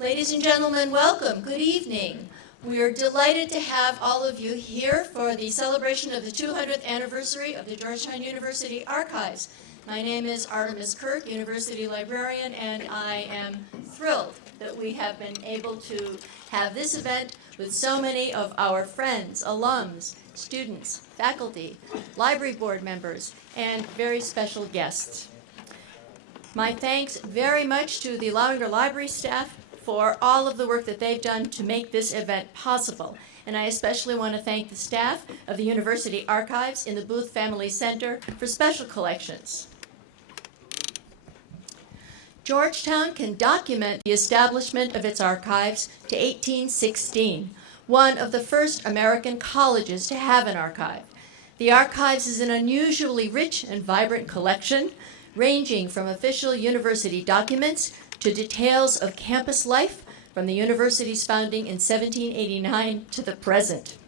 Ladies and gentlemen, welcome. Good evening. We are delighted to have all of you here for the celebration of the 200th anniversary of the Georgetown University Archives. My name is Artemis Kirk, University Librarian, and I am thrilled that we have been able to have this event with so many of our friends, alums, students, faculty, library board members, and very special guests. My thanks very much to the Lounger Library staff for all of the work that they've done to make this event possible. And I especially want to thank the staff of the University Archives in the Booth Family Center for special collections. Georgetown can document the establishment of its archives to 1816, one of the first American colleges to have an archive. The archives is an unusually rich and vibrant collection, ranging from official university documents to details of campus life from the university's founding in 1789 to the present.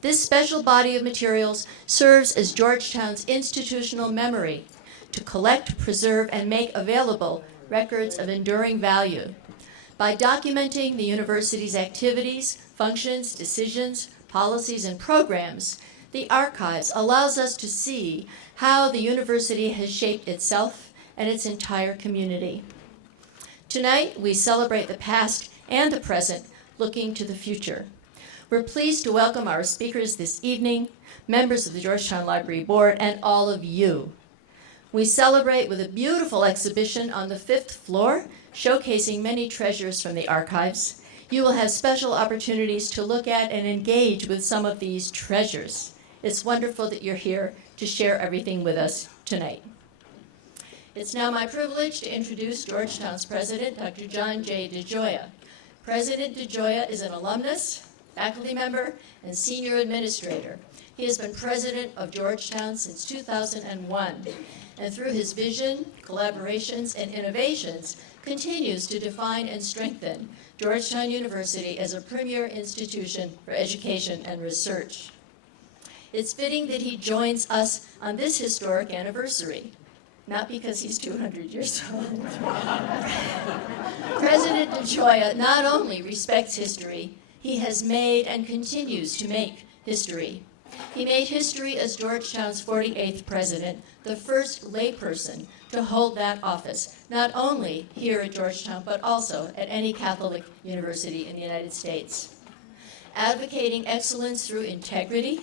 This special body of materials serves as Georgetown's institutional memory to collect, preserve, and make available records of enduring value. By documenting the university's activities, functions, decisions, policies, and programs, the archives allows us to see how the university has shaped itself and its entire community. Tonight, we celebrate the past and the present, looking to the future. We're pleased to welcome our speakers this evening, members of the Georgetown Library Board, and all of you. We celebrate with a beautiful exhibition on the 5th floor, showcasing many treasures from the archives. You will have special opportunities to look at and engage with some of these treasures. It's wonderful that you're here to share everything with us tonight. It's now my privilege to introduce Georgetown's president, Dr. John J. DeGioia. President DeGioia is an alumnus, faculty member, and senior administrator. He has been president of Georgetown since 2001, and through his vision, collaborations, and innovations, continues to define and strengthen Georgetown University as a premier institution for education and research. It's fitting that he joins us on this historic anniversary. Not because he's 200 years old. President DeGioia not only respects history, he has made and continues to make history. He made history as Georgetown's 48th president, the first layperson to hold that office, not only here at Georgetown, but also at any Catholic university in the United States. Advocating excellence through integrity,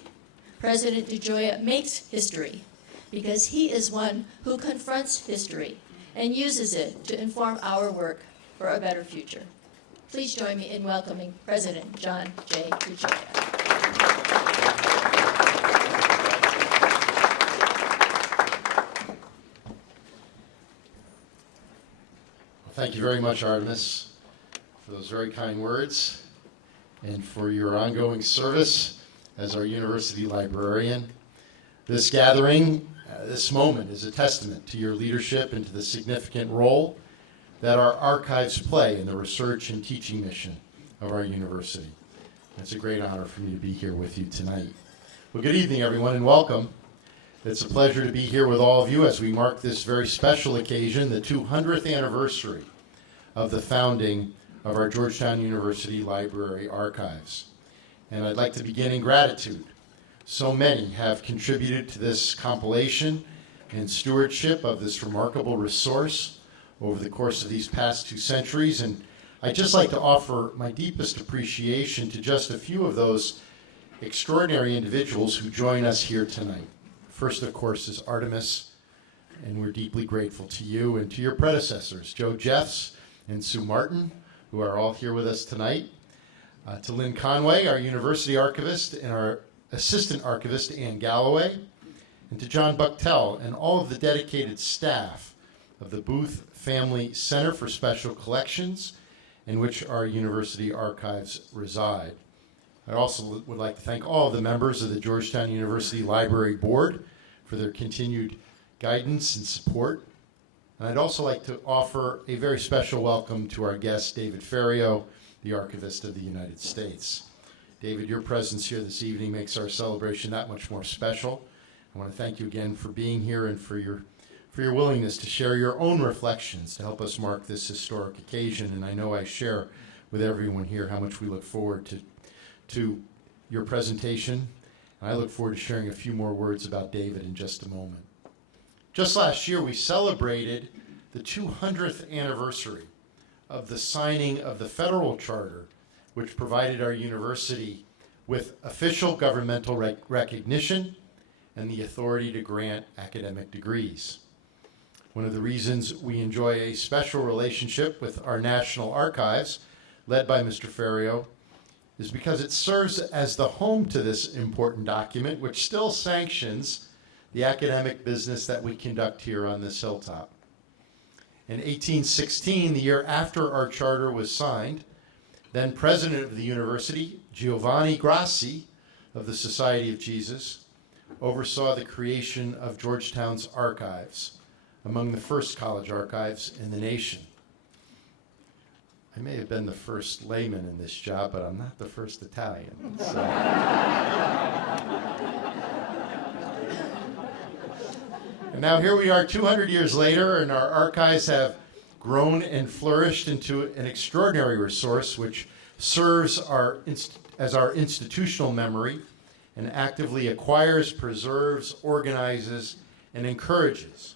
President DeGioia makes history, because he is one who confronts history and uses it to inform our work for a better future. Please join me in welcoming President John J. DeGioia. Thank you very much, Artemis, for those very kind words and for your ongoing service as our university librarian. This gathering, this moment is a testament to your leadership and to the significant role that our archives play in the research and teaching mission of our university. It's a great honor for me to be here with you tonight. Well, good evening, everyone, and welcome. It's a pleasure to be here with all of you as we mark this very special occasion, the 200th anniversary of the founding of our Georgetown University Library Archives. And I'd like to begin in gratitude. So many have contributed to this compilation and stewardship of this remarkable resource over the course of these past 2 centuries. And I'd just like to offer my deepest appreciation to just a few of those extraordinary individuals who join us here tonight. First, of course, is Artemis, and we're deeply grateful to you and to your predecessors, Joe Jeffs and Sue Martin, who are all here with us tonight. To Lynn Conway, our university archivist, and our Assistant Archivist Ann Galloway, and to John Buchtel and all of the dedicated staff of the Booth Family Center for Special Collections, in which our university archives reside. I also would like to thank all of the members of the Georgetown University Library Board for their continued guidance and support. And I'd also like to offer a very special welcome to our guest, David Ferriero, the Archivist of the United States. David, your presence here this evening makes our celebration that much more special. I want to thank you again for being here and for your for your willingness to share your own reflections to help us mark this historic occasion. And I know I share with everyone here how much we look forward to your presentation. And I look forward to sharing a few more words about David in just a moment. Just last year, we celebrated the 200th anniversary of the signing of the federal charter, which provided our university with official governmental recognition and the authority to grant academic degrees. One of the reasons we enjoy a special relationship with our National Archives, led by Mr. Ferriero, is because it serves as the home to this important document, which still sanctions the academic business that we conduct here on this hilltop. In 1816, the year after our charter was signed, then president of the university, Giovanni Grassi of the Society of Jesus, oversaw the creation of Georgetown's archives, among the first college archives in the nation. I may have been the first layman in this job, but I'm not the first Italian. So. And now here we are 200 years later, and our archives have grown and flourished into an extraordinary resource which serves as our institutional memory and actively acquires, preserves, organizes, and encourages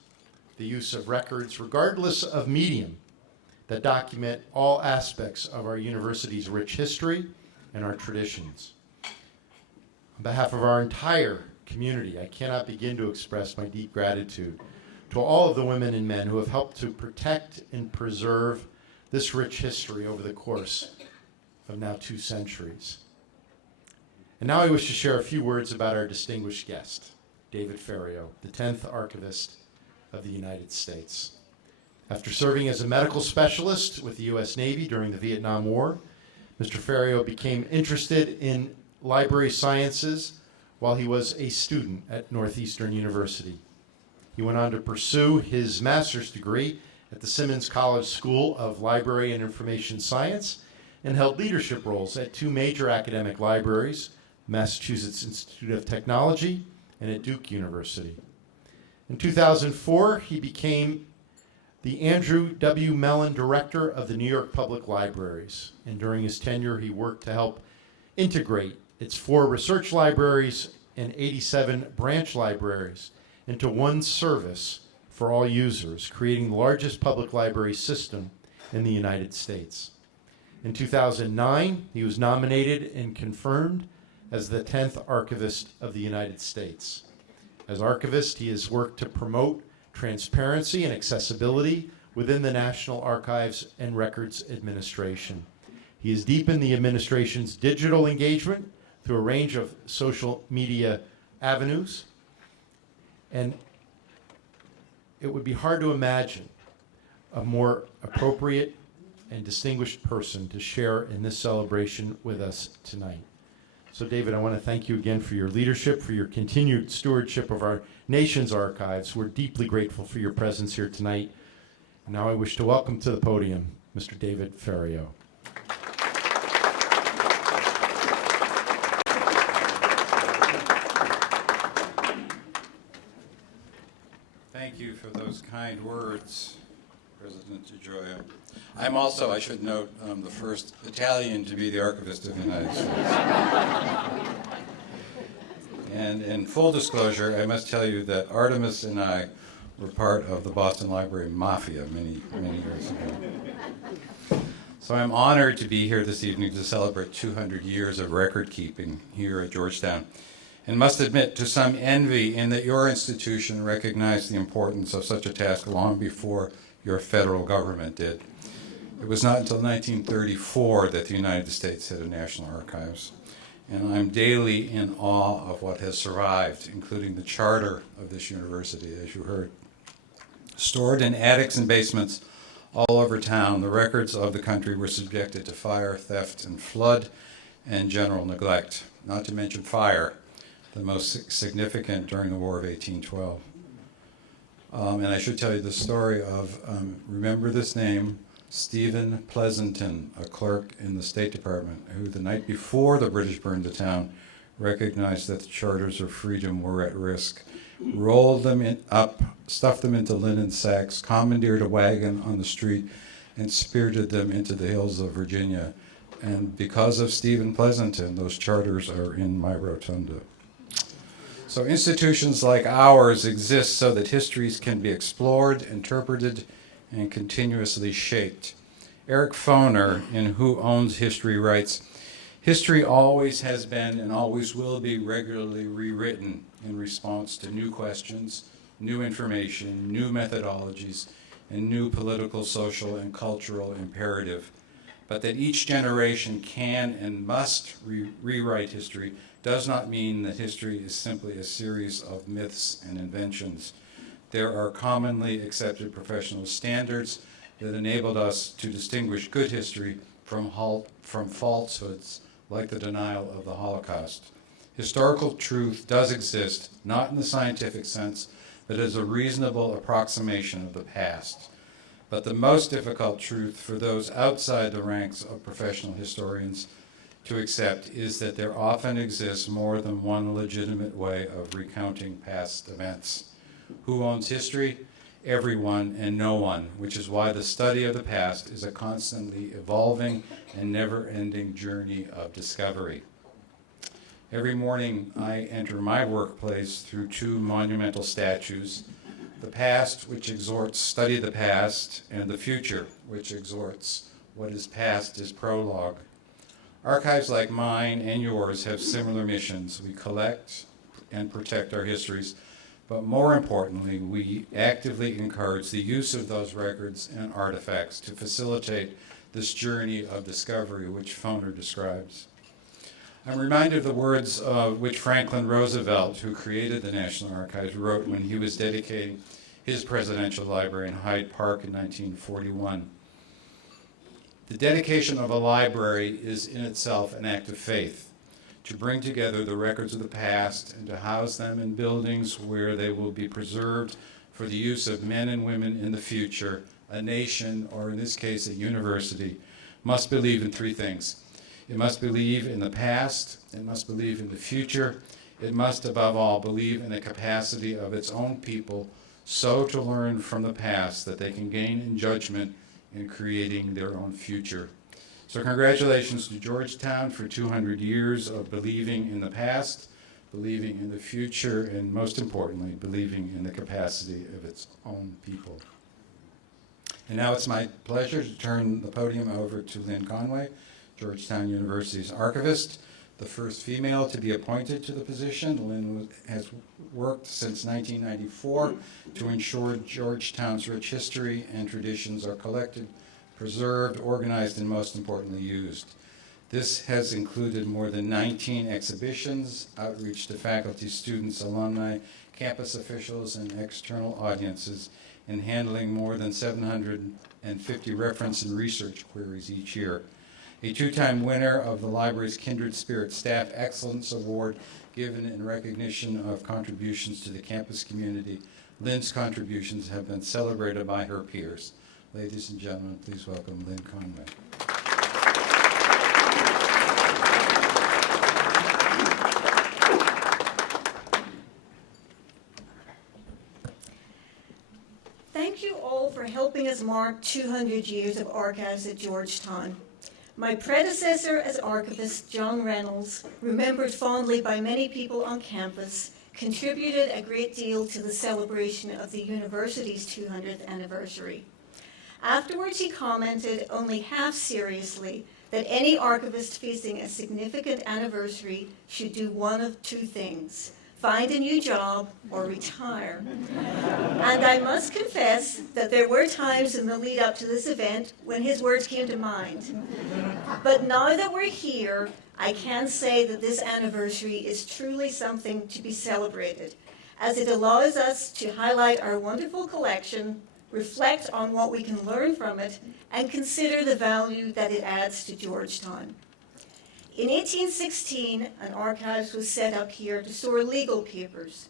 the use of records, regardless of medium, that document all aspects of our university's rich history and our traditions. On behalf of our entire community, I cannot begin to express my deep gratitude to all of the women and men who have helped to protect and preserve this rich history over the course of now 2 centuries. And now I wish to share a few words about our distinguished guest, David Ferriero, the 10th Archivist of the United States. After serving as a medical specialist with the U.S. Navy during the Vietnam War, Mr. Ferriero became interested in library sciences while he was a student at Northeastern University. He went on to pursue his master's degree at the Simmons College School of Library and Information Science and held leadership roles at 2 major academic libraries, Massachusetts Institute of Technology and at Duke University. In 2004, he became the Andrew W. Mellon Director of the New York Public Libraries, and during his tenure, he worked to help integrate its 4 research libraries and 87 branch libraries into one service for all users, creating the largest public library system in the United States. In 2009, he was nominated and confirmed as the 10th Archivist of the United States. As Archivist, he has worked to promote transparency and accessibility within the National Archives and Records Administration. He has deepened the administration's digital engagement through a range of social media avenues, and it would be hard to imagine a more appropriate and distinguished person to share in this celebration with us tonight. So David, I want to thank you again for your leadership, for your continued stewardship of our nation's archives. We're deeply grateful for your presence here tonight. And now I wish to welcome to the podium Mr. David Ferriero. Thank you for those kind words, President DeGioia. I'm also, I should note, the first Italian to be the Archivist of the United States. And in full disclosure, I must tell you that Artemis and I were part of the Boston Library Mafia many, many years ago. So I'm honored to be here this evening to celebrate 200 years of record keeping here at Georgetown, and must admit to some envy in that your institution recognized the importance of such a task long before your federal government did. It was not until 1934 that the United States had a National Archives, and I'm daily in awe of what has survived, including the charter of this university, as you heard. Stored in attics and basements all over town, the records of the country were subjected to fire, theft, and flood, and general neglect, not to mention fire, the most significant during the War of 1812. And I should tell you the story of, remember this name, Stephen Pleasanton, a clerk in the State Department, who the night before the British burned the town recognized that the charters of freedom were at risk rolled them up, stuffed them into linen sacks, commandeered a wagon on the street, and spirited them into the hills of Virginia. And because of Stephen Pleasanton, those charters are in my rotunda. So institutions like ours exist so that histories can be explored, interpreted, and continuously shaped. Eric Foner, in Who Owns History, writes, "History always has been and always will be regularly rewritten in response to new questions, new information, new methodologies, and new political, social, and cultural imperative. But that each generation can and must rewrite history does not mean that history is simply a series of myths and inventions. There are commonly accepted professional standards that enabled us to distinguish good history from falsehoods like the denial of the Holocaust. Historical truth does exist, not in the scientific sense, but as a reasonable approximation of the past. But the most difficult truth for those outside the ranks of professional historians to accept is that there often exists more than one legitimate way of recounting past events. Who owns history? Everyone and no one, which is why the study of the past is a constantly evolving and never-ending journey of discovery. Every morning I enter my workplace through two monumental statues, the past, which exhorts study the past, and the future, which exhorts what is past is prologue. Archives like mine and yours have similar missions. We collect and protect our histories, but more importantly, we actively encourage the use of those records and artifacts to facilitate this journey of discovery which Foner describes. I'm reminded of the words which Franklin Roosevelt, who created the National Archives, wrote when he was dedicating his presidential library in Hyde Park in 1941. The dedication of a library is in itself an act of faith, to bring together the records of the past and to house them in buildings where they will be preserved for the use of men and women in the future. A nation, or in this case a university, must believe in three things. It must believe in the past, it must believe in the future, it must above all believe in the capacity of its own people so to learn from the past that they can gain in judgment in creating their own future. So congratulations to Georgetown for 200 years of believing in the past, believing in the future, and most importantly, believing in the capacity of its own people. And now it's my pleasure to turn the podium over to Lynn Conway, Georgetown University's archivist, the first female to be appointed to the position. Lynn has worked since 1994 to ensure Georgetown's rich history and traditions are collected, preserved, organized, and most importantly, used. This has included more than 19 exhibitions, outreach to faculty, students, alumni, campus officials, and external audiences, and handling more than 750 reference and research queries each year. A two-time winner of the library's Kindred Spirit Staff Excellence Award, given in recognition of contributions to the campus community, Lynn's contributions have been celebrated by her peers. Ladies and gentlemen, please welcome Lynn Conway. Thank you all for helping us mark 200 years of archives at Georgetown. My predecessor as archivist, John Reynolds, remembered fondly by many people on campus, contributed a great deal to the celebration of the university's 200th anniversary. Afterwards, he commented, only half seriously, that any archivist facing a significant anniversary should do one of two things: find a new job or retire. And I must confess that there were times in the lead up to this event when his words came to mind. But now that we're here, I can say that this anniversary is truly something to be celebrated, as it allows us to highlight our wonderful collection, reflect on what we can learn from it, and consider the value that it adds to Georgetown. In 1816, an archives was set up here to store legal papers.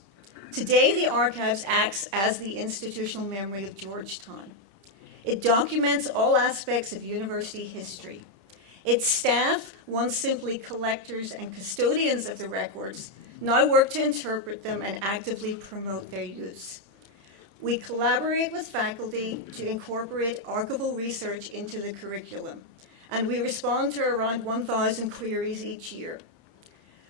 Today, the archives acts as the institutional memory of Georgetown. It documents all aspects of university history. Its staff, once simply collectors and custodians of the records, now work to interpret them and actively promote their use. We collaborate with faculty to incorporate archival research into the curriculum, and we respond to around 1,000 queries each year.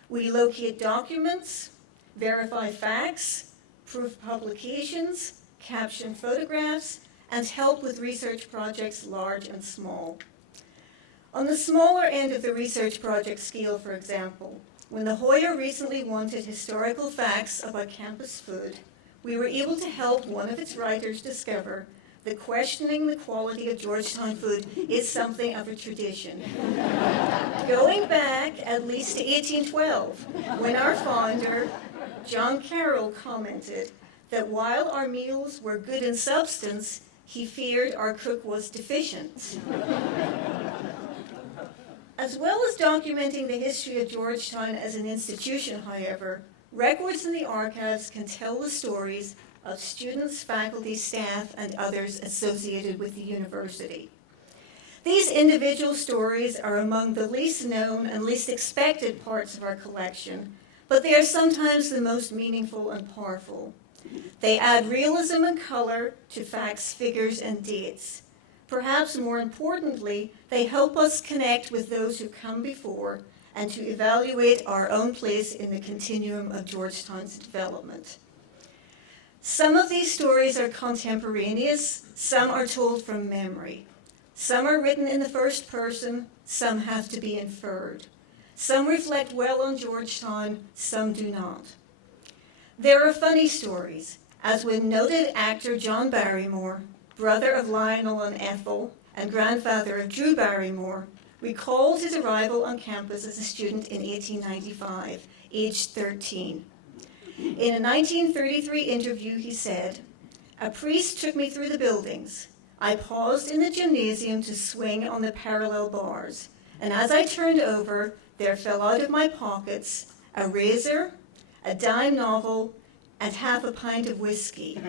We locate documents, verify facts, proof publications, caption photographs, and help with research projects large and small. On the smaller end of the research project scale, for example, when the Hoya recently wanted historical facts about campus food, we were able to help one of its writers discover that questioning the quality of Georgetown food is something of a tradition. Going back at least to 1812, when our founder, John Carroll, commented that while our meals were good in substance, he feared our cook was deficient. As well as documenting the history of Georgetown as an institution, however, records in the archives can tell the stories of students, faculty, staff, and others associated with the university. These individual stories are among the least known and least expected parts of our collection, but they are sometimes the most meaningful and powerful. They add realism and color to facts, figures, and dates. Perhaps more importantly, they help us connect with those who come before and to evaluate our own place in the continuum of Georgetown's development. Some of these stories are contemporaneous, some are told from memory. Some are written in the first person, some have to be inferred. Some reflect well on Georgetown, some do not. There are funny stories, as when noted actor John Barrymore, brother of Lionel and Ethel, and grandfather of Drew Barrymore, recalled his arrival on campus as a student in 1895, aged 13. In a 1933 interview, he said, "A priest took me through the buildings. I paused in the gymnasium to swing on the parallel bars, and as I turned over, there fell out of my pockets a razor, a dime novel, and half a pint of whiskey.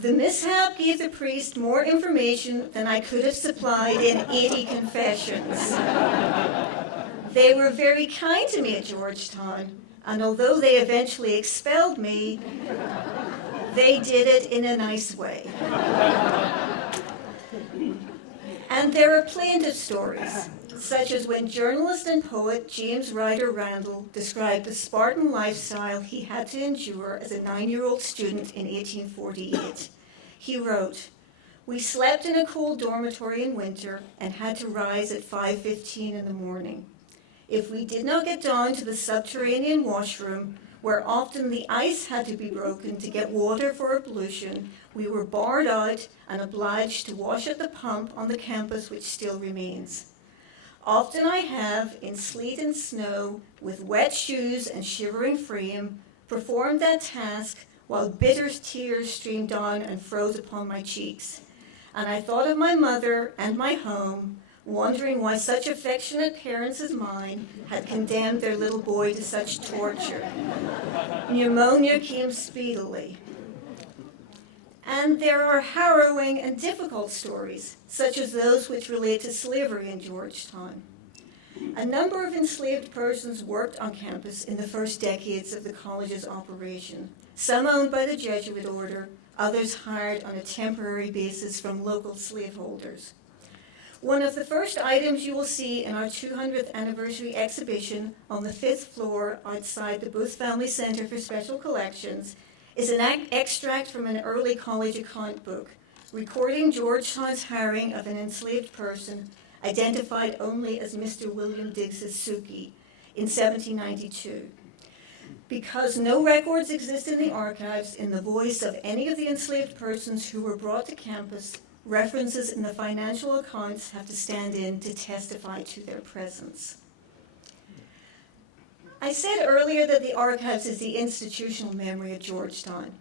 The mishap gave the priest more information than I could have supplied in 80 confessions. They were very kind to me at Georgetown, and although they eventually expelled me, they did it in a nice way." And there are plaintive stories, such as when journalist and poet James Ryder Randall described the Spartan lifestyle he had to endure as a 9-year-old student in 1848. He wrote, "We slept in a cold dormitory in winter and had to rise at 5:15 in the morning. If we did not get down to the subterranean washroom, where often the ice had to be broken to get water for ablution, we were barred out and obliged to wash at the pump on the campus which still remains. Often I have, in sleet and snow, with wet shoes and shivering frame, performed that task while bitter tears streamed down and froze upon my cheeks. And I thought of my mother and my home, wondering why such affectionate parents as mine had condemned their little boy to such torture. Pneumonia came speedily." And there are harrowing and difficult stories, such as those which relate to slavery in Georgetown. A number of enslaved persons worked on campus in the first decades of the college's operation, some owned by the Jesuit order, others hired on a temporary basis from local slaveholders. One of the first items you will see in our 200th anniversary exhibition on the 5th floor outside the Booth Family Center for Special Collections is an extract from an early college account book recording Georgetown's hiring of an enslaved person identified only as Mr. William Diggs's Suki in 1792. Because no records exist in the archives in the voice of any of the enslaved persons who were brought to campus, references in the financial accounts have to stand in to testify to their presence. I said earlier that the archives is the institutional memory of Georgetown.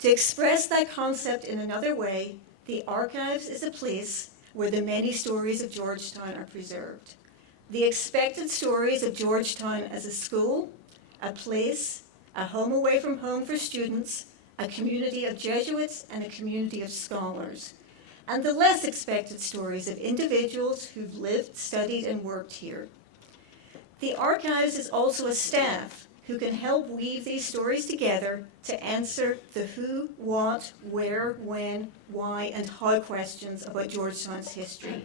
To express that concept in another way, the archives is a place where the many stories of Georgetown are preserved. The expected stories of Georgetown as a school, a place, a home away from home for students, a community of Jesuits, and a community of scholars. And the less expected stories of individuals who've lived, studied, and worked here. The Archives is also a staff who can help weave these stories together to answer the who, what, where, when, why, and how questions about Georgetown's history.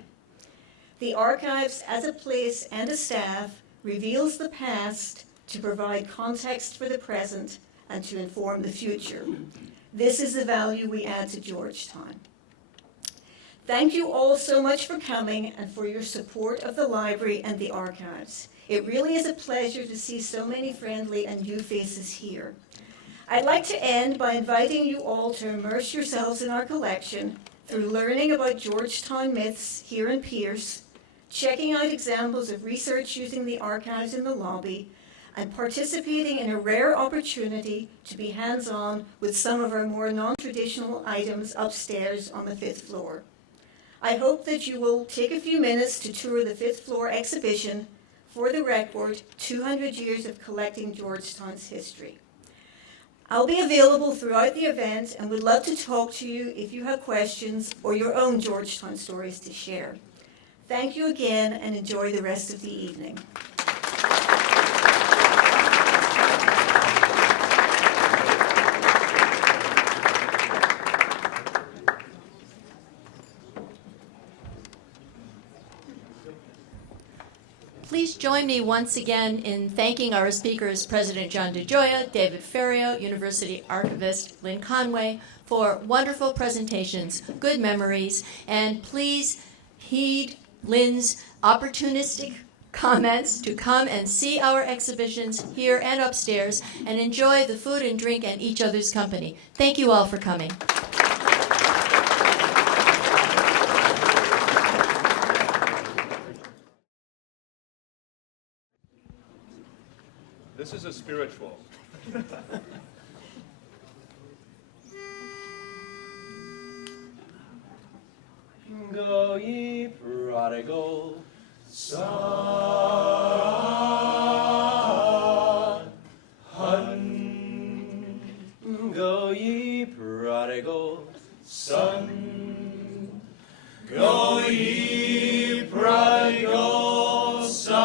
The Archives as a place and a staff reveals the past to provide context for the present and to inform the future. This is the value we add to Georgetown. Thank you all so much for coming and for your support of the library and the Archives. It really is a pleasure to see so many friendly and new faces here. I'd like to end by inviting you all to immerse yourselves in our collection through learning about Georgetown myths here in Pierce, checking out examples of research using the Archives in the lobby, and participating in a rare opportunity to be hands-on with some of our more non-traditional items upstairs on the 5th floor. I hope that you will take a few minutes to tour the 5th floor exhibition, For the Record, 200 Years of Collecting Georgetown's History. I'll be available throughout the event and would love to talk to you if you have questions or your own Georgetown stories to share. Thank you again and enjoy the rest of the evening. Please join me once again in thanking our speakers, President John DeGioia, David Ferriero, University Archivist Lynn Conway, for wonderful presentations, good memories, and please heed Lynn's opportunistic comments to come and see our exhibitions here and upstairs and enjoy the food and drink and each other's company. Thank you all for coming. This is a spiritual. Go ye prodigal son, go ye prodigal son, go ye prodigal son,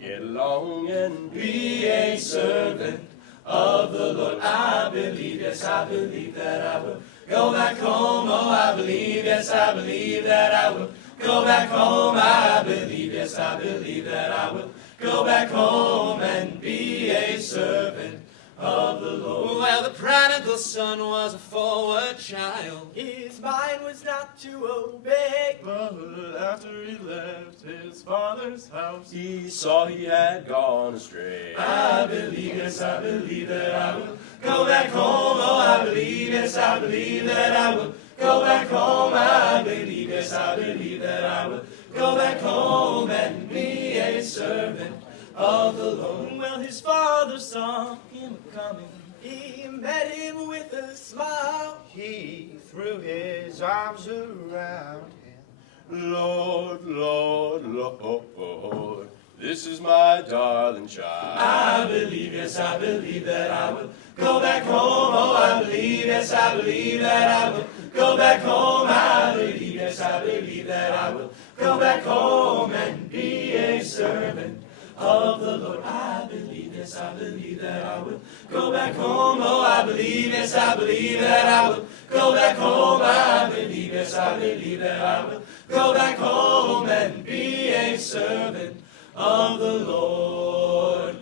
get along and be a servant of the Lord. I believe, yes, I believe that I will go back home. Oh, I believe, yes, I believe that I will go back home. I believe, yes, I believe that I will go back home and be a servant of the Lord. Well, the prodigal son was a forward child. His mind was not to obey. But after he left his father's house, he saw he had gone astray. I believe, yes, I believe that I will go back home. Oh, I believe, yes, I believe that I will go back home. I believe, yes, I believe that I will go back home and be a servant of the Lord. Well, his father saw him coming. He met him with a smile. He threw his arms around him. Lord, Lord, Lord, this is my darling child. I believe, yes, I believe that I will go back home. Oh, I believe, yes, I believe that I will go back home. I believe, yes, I believe that I will go back home and be a servant of the Lord. I believe, yes, I believe that I will go back home. Oh, I believe, yes, I believe that I will go back home. I believe, yes, I believe that I will go back home and be a servant of the Lord.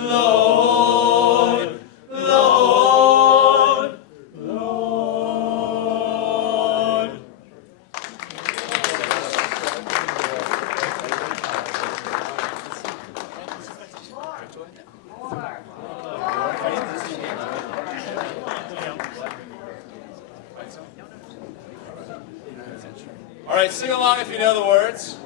Lord, Lord, Lord. All right, sing along if you know the words.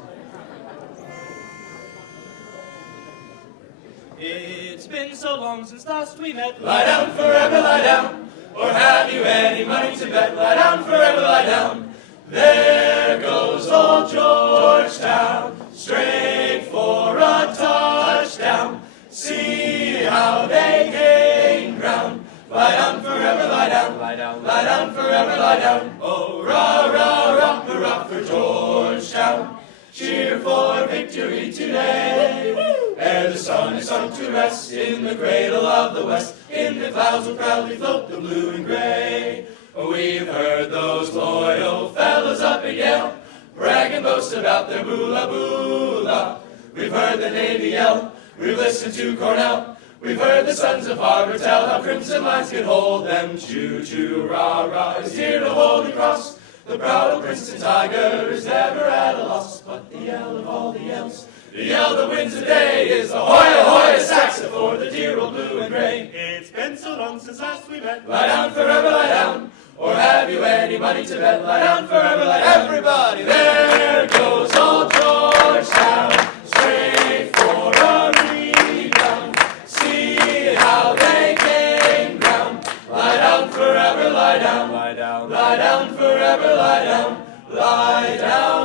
It's been so long since last we met. Lie down forever, lie down. Or have you any money to bet? Lie down forever, lie down. There goes old Georgetown, straight for a touchdown. See how they gain ground. Lie down forever, lie down. Lie down, lie down forever, lie down. Oh, rah, rah, rah, hurrah for Georgetown. cheer for victory today. Ere the sun is sunk to rest in the cradle of the west, in the clouds will proudly float the blue and gray. We've heard those loyal fellows up at Yale brag and boast about their boola boola. We've heard the Navy yell, we've listened to Cornell, we've heard the sons of Harvard tell how crimson lines could hold them. Choo choo rah rah is here to Holy Cross. The proud old Princeton Tiger is never at a loss. But the yell of all the yells, the yell that wins the day is ahoy ahoy a Saxa for the dear old blue and gray. It's been so long since last we met. Lie down forever, lie down. Or have you any money to bet? Lie down forever, lie down. Everybody, there goes old Georgetown, straight for a rebound. See how they came down. Lie down forever, lie down. Lie down, lie down forever, lie down. Lie down.